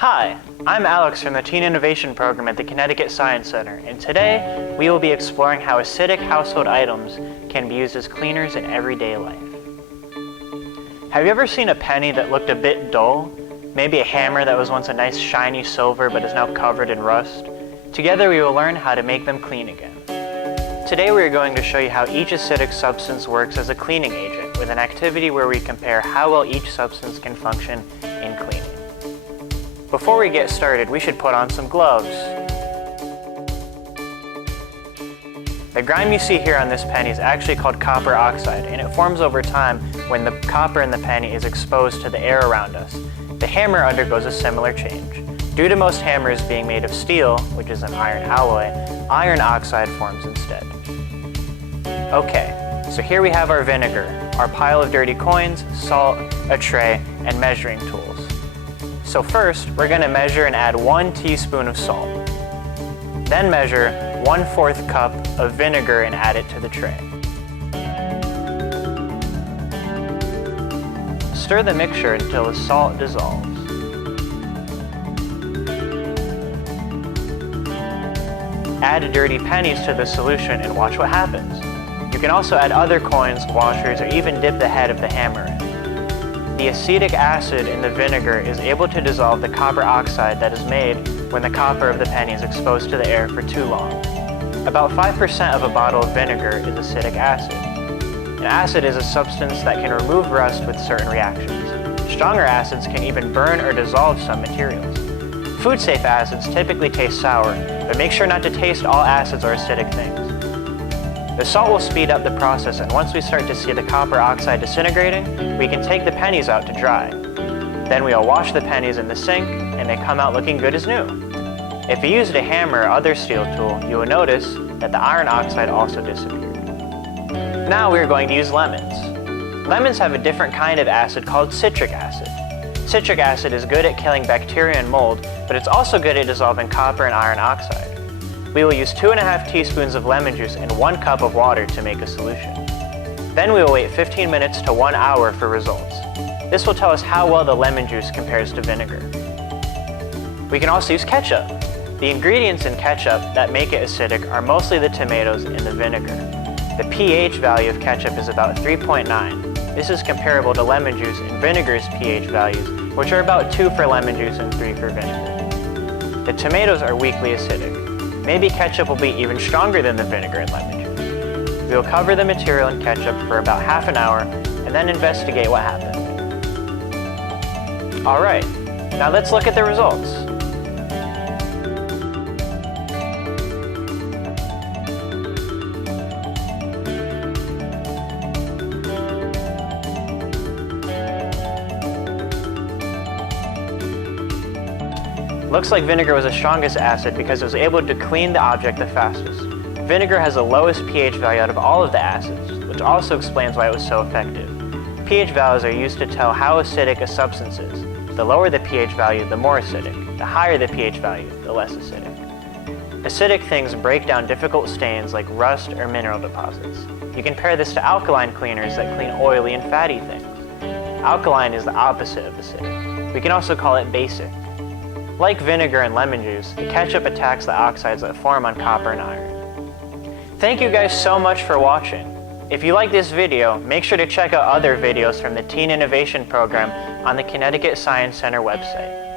Hi, I'm Alex from the Teen Innovation Program at the Connecticut Science Center, and today we will be exploring how acidic household items can be used as cleaners in everyday life. Have you ever seen a penny that looked a bit dull? Maybe a hammer that was once a nice shiny silver but is now covered in rust? Together we will learn how to make them clean again. Today we are going to show you how each acidic substance works as a cleaning agent with an activity where we compare how well each substance can function in cleaning. Before we get started, we should put on some gloves. The grime you see here on this penny is actually called copper oxide, and it forms over time when the copper in the penny is exposed to the air around us. The hammer undergoes a similar change. Due to most hammers being made of steel, which is an iron alloy, iron oxide forms instead. Okay, so here we have our vinegar, our pile of dirty coins, salt, a tray, and measuring tools. So first, we're going to measure and add 1 teaspoon of salt. Then measure 1/4 cup of vinegar and add it to the tray. Stir the mixture until the salt dissolves. Add dirty pennies to the solution and watch what happens. You can also add other coins, washers, or even dip the head of the hammer in. The acetic acid in the vinegar is able to dissolve the copper oxide that is made when the copper of the penny is exposed to the air for too long. About 5% of a bottle of vinegar is acetic acid. An acid is a substance that can remove rust with certain reactions. Stronger acids can even burn or dissolve some materials. Food-safe acids typically taste sour, but make sure not to taste all acids or acidic things. The salt will speed up the process, and once we start to see the copper oxide disintegrating, we can take the pennies out to dry. Then we'll wash the pennies in the sink, and they come out looking good as new. If you used a hammer or other steel tool, you will notice that the iron oxide also disappeared. Now we are going to use lemons. Lemons have a different kind of acid called citric acid. Citric acid is good at killing bacteria and mold, but it's also good at dissolving copper and iron oxide. We will use 2½ teaspoons of lemon juice and 1 cup of water to make a solution. Then we will wait 15 minutes to 1 hour for results. This will tell us how well the lemon juice compares to vinegar. We can also use ketchup. The ingredients in ketchup that make it acidic are mostly the tomatoes and the vinegar. The pH value of ketchup is about 3.9. This is comparable to lemon juice and vinegar's pH values, which are about 2 for lemon juice and 3 for vinegar. The tomatoes are weakly acidic. Maybe ketchup will be even stronger than the vinegar and lemon juice. We will cover the material in ketchup for about half an hour and then investigate what happened. Alright, now let's look at the results. Looks like vinegar was the strongest acid because it was able to clean the object the fastest. Vinegar has the lowest pH value out of all of the acids, which also explains why it was so effective. pH values are used to tell how acidic a substance is. The lower the pH value, the more acidic. The higher the pH value, the less acidic. Acidic things break down difficult stains like rust or mineral deposits. You can pair this to alkaline cleaners that clean oily and fatty things. Alkaline is the opposite of acidic. We can also call it basic. Like vinegar and lemon juice, the ketchup attacks the oxides that form on copper and iron. Thank you guys so much for watching. If you like this video, make sure to check out other videos from the Teen Innovation Program on the Connecticut Science Center website.